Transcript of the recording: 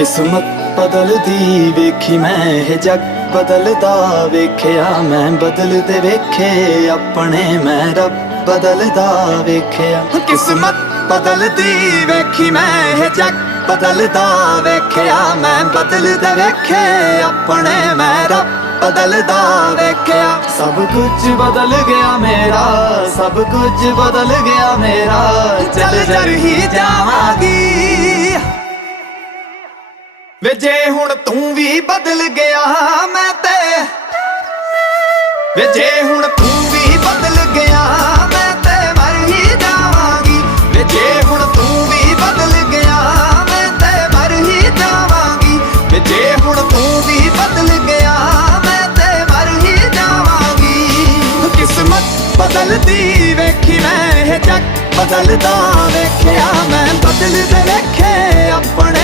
किस्मत बदलदी वेखी मैं ये जग बदलदा वेख्या मैं बदलदे वेखे अपने मैं रब बदलदा वेख्या। किस्मत बदलदी वेखी मैं ये जग बदलदा वेख्या मैं बदलदे वेखे अपने मैं रब बदलदा वेख्या। सब कुछ बदल गया मेरा, सब कुछ बदल गया मेरा, चल चल ही जावांगी वे जे हुण तू भी बदल गया मैं ते, वे जे हुण तू भी बदल गया मैं ते मर ही जावांगी। वे जे हुण तू भी बदल गया मैं ते मर ही जावांगी। वे जे हुण तू भी बदल गया मैं ते मर ही जावांगी। किस्मत बदलदी वेखी मैं ये जग बदलदा वेख्या मैं बदलदे